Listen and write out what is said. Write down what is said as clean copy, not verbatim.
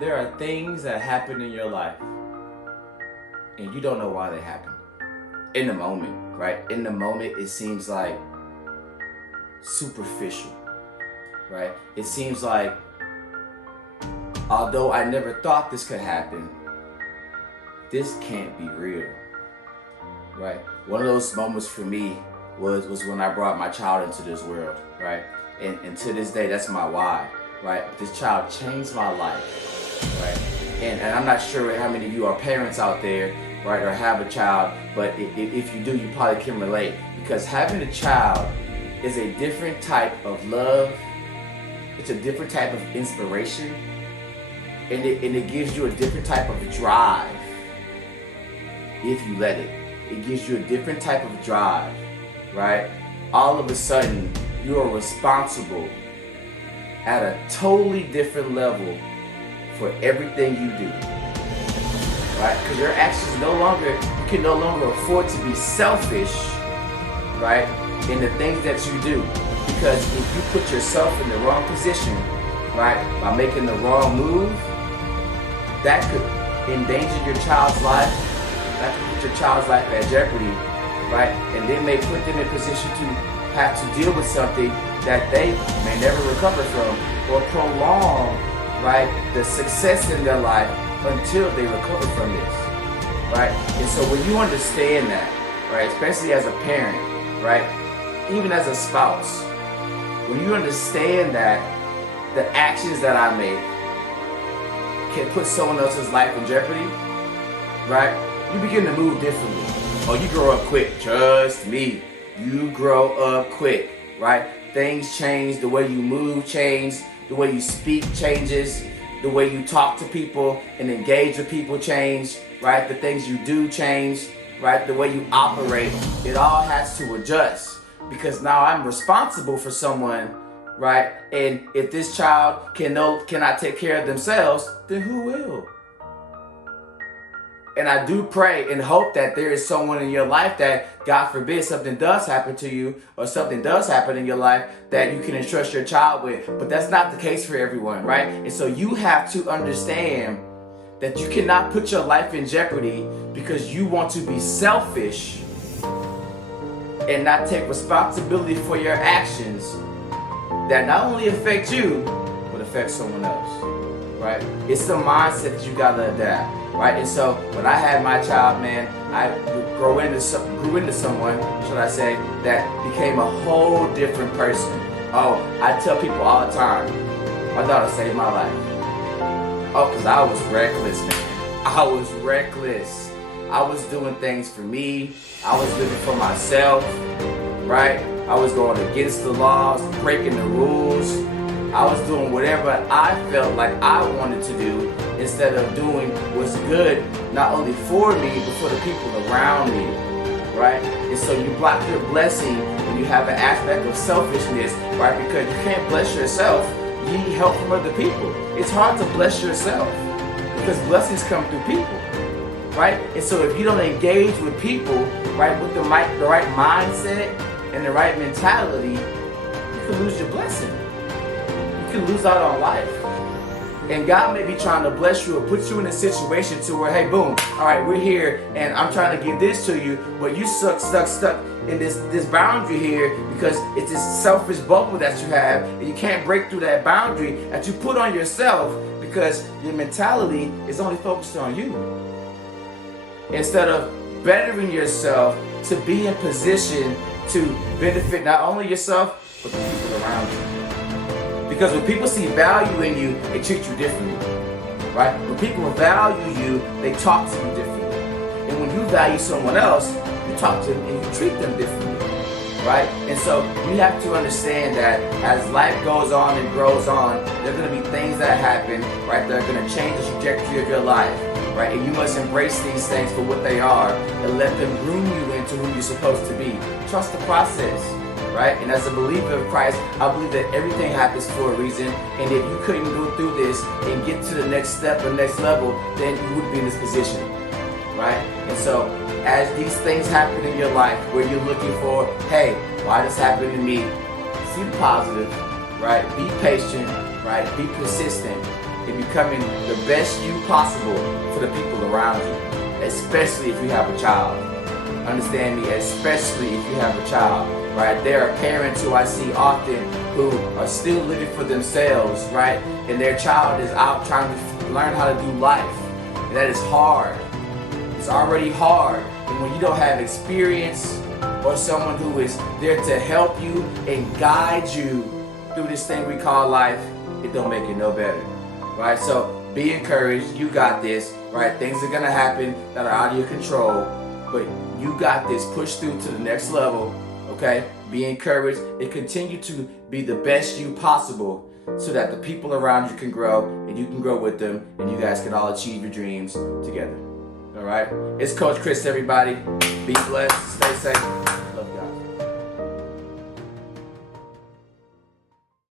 There are things that happen in your life and you don't know why they happen. In the moment, right? In the moment, it seems like superficial, right? It seems like, although I never thought this could happen, this can't be real, right? One of those moments for me was when I brought my child into this world, right? And to this day, that's my why, right? This child changed my life, right? And I'm not sure how many of you are parents out there, right, or have a child, but if you do, you probably can relate, because having a child is a different type of love. It's a different type of inspiration, and it gives you a different type of drive if you let it. It gives you a different type of drive, right? All of a sudden, you are responsible at a totally different level for everything you do, right? Because your actions you can no longer afford to be selfish, right, in the things that you do. Because if you put yourself in the wrong position, right, by making the wrong move, that could endanger your child's life. That could put your child's life at jeopardy, right? And they may put them in position to have to deal with something that they may never recover from, or prolong, right, the success in their life until they recover from this, right? And so when you understand that, right, especially as a parent, right, even as a spouse, when you understand that the actions that I make can put someone else's life in jeopardy, right, you begin to move differently. Oh, you grow up quick. Trust me, you grow up quick, right? Things change, the way you move changes, the way you speak changes, the way you talk to people and engage with people change, right? The things you do change, right? The way you operate, it all has to adjust, because now I'm responsible for someone, right? And if this child cannot take care of themselves, then who will? And I do pray and hope that there is someone in your life that, God forbid, something does happen to you or something does happen in your life that you can entrust your child with. But that's not the case for everyone, right? And so you have to understand that you cannot put your life in jeopardy because you want to be selfish and not take responsibility for your actions that not only affect you, but affect someone else, right? It's the mindset that you gotta adapt. Right, and so when I had my child, man, I grew into someone, should I say, that became a whole different person. Oh, I tell people all the time, my daughter saved my life. Oh, because I was reckless, man. I was reckless. I was doing things for me. I was living for myself, right? I was going against the laws, breaking the rules. I was doing whatever I felt like I wanted to do instead of doing what's good, not only for me, but for the people around me, right? And so you block your blessing when you have an aspect of selfishness, right? Because you can't bless yourself, you need help from other people. It's hard to bless yourself because blessings come through people, right? And so if you don't engage with people, right, with the right mindset and the right mentality, you can lose your blessing. You can lose out on life. And God may be trying to bless you or put you in a situation to where, hey, boom, all right, we're here and I'm trying to give this to you, but you stuck in this boundary here because it's this selfish bubble that you have, and you can't break through that boundary that you put on yourself because your mentality is only focused on you. Instead of bettering yourself to be in position to benefit not only yourself, but the people around you. Because when people see value in you, they treat you differently, right? When people value you, they talk to you differently. And when you value someone else, you talk to them and you treat them differently, right? And so you have to understand that as life goes on and grows on, there are going to be things that happen, right? That are going to change the trajectory of your life, right? And you must embrace these things for what they are and let them groom you into who you're supposed to be. Trust the process. Right? And as a believer of Christ, I believe that everything happens for a reason. And if you couldn't go through this and get to the next step or next level, then you wouldn't be in this position. Right? And so as these things happen in your life where you're looking for, hey, why this happened to me? See the positive, right? Be patient, right? Be persistent. in becoming the best you possible for the people around you, especially if you have a child. Understand me, especially if you have a child, right? There are parents who I see often who are still living for themselves, right? And their child is out trying to learn how to do life. And that is hard. It's already hard. And when you don't have experience or someone who is there to help you and guide you through this thing we call life, it don't make it no better, right? So be encouraged. You got this, right? Things are going to happen that are out of your control, but you got this. Push through to the next level, okay? Be encouraged and continue to be the best you possible so that the people around you can grow and you can grow with them and you guys can all achieve your dreams together. All right? It's Coach Chris, everybody. Be blessed. Stay safe.